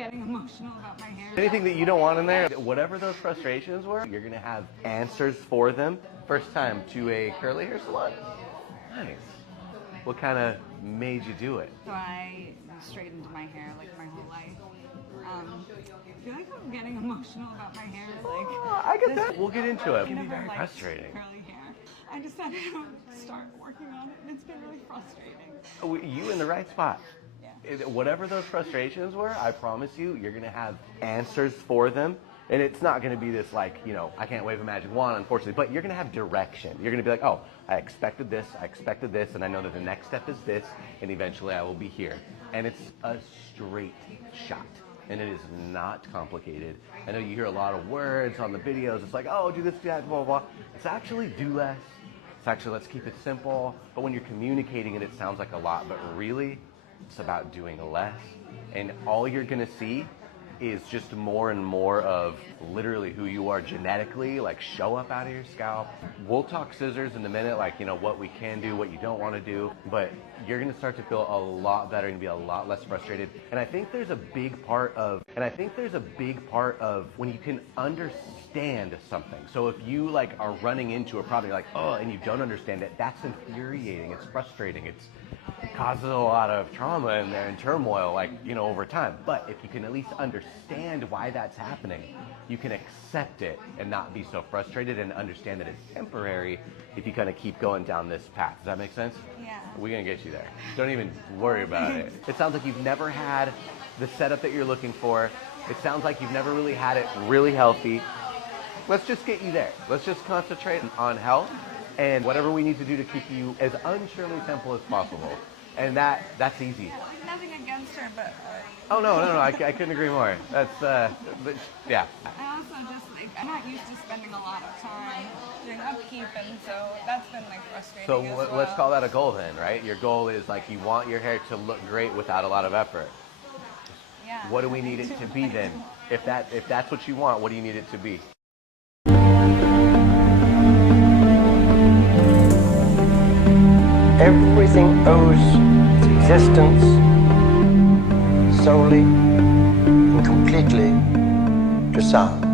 getting emotional about my hair. Anything that you don't want in there, whatever those frustrations were, you're gonna have answers for them. First time to a curly hair salon? Nice. What kind of made you do it? So I straightened my hair like my whole life. I feel like I'm getting emotional about my hair. Like, I get that. We'll get into it. It can be never very liked frustrating. Curly hair. I decided to start working on it, and it's been really frustrating. You in the right spot. Yeah. Whatever those frustrations were, I promise you, you're gonna have answers for them. And it's not gonna be this like, you know, I can't wave a magic wand, unfortunately, but you're gonna have direction. You're gonna be like, oh, I expected this, and I know that the next step is this, and eventually I will be here. And it's a straight shot. And it is not complicated. I know you hear a lot of words on the videos. It's like, oh, do this, do that, blah, blah, blah. It's actually do less. It's actually, let's keep it simple. But when you're communicating it, it sounds like a lot. But really, it's about doing less. And all you're going to see is just more and more of literally who you are genetically, like show up out of your scalp. We'll talk scissors in a minute, like, you know, what we can do, what you don't want to do, but you're going to start to feel a lot better and be a lot less frustrated. And I think there's a big part of when you can understand something. So if you like are running into a problem, you're like, oh, and you don't understand it, that's infuriating, it's frustrating, it causes a lot of trauma in there and turmoil, like, you know, over time. But if you can at least understand why that's happening, you can accept it and not be so frustrated and understand that it's temporary if you kind of keep going down this path. Does that make sense? Yeah. We're gonna get you there. Don't even worry about it. It sounds like you've never had the setup that you're looking for. It sounds like you've never really had it really healthy. Let's just get you there. Let's just concentrate on health and whatever we need to do to keep you as unsurely simple as possible. And that's easy. Yeah, like nothing against her, but... Oh, no, I couldn't agree more. That's, but, yeah. I also just, like, I'm not used to spending a lot of time doing upkeep, and so that's been, like, frustrating So as well. let's call that a goal then, right? Your goal is, like, you want your hair to look great without a lot of effort. Yeah. What do we need it to be then? If that's what you want, what do you need it to be? Everything owes its existence solely and completely to sound.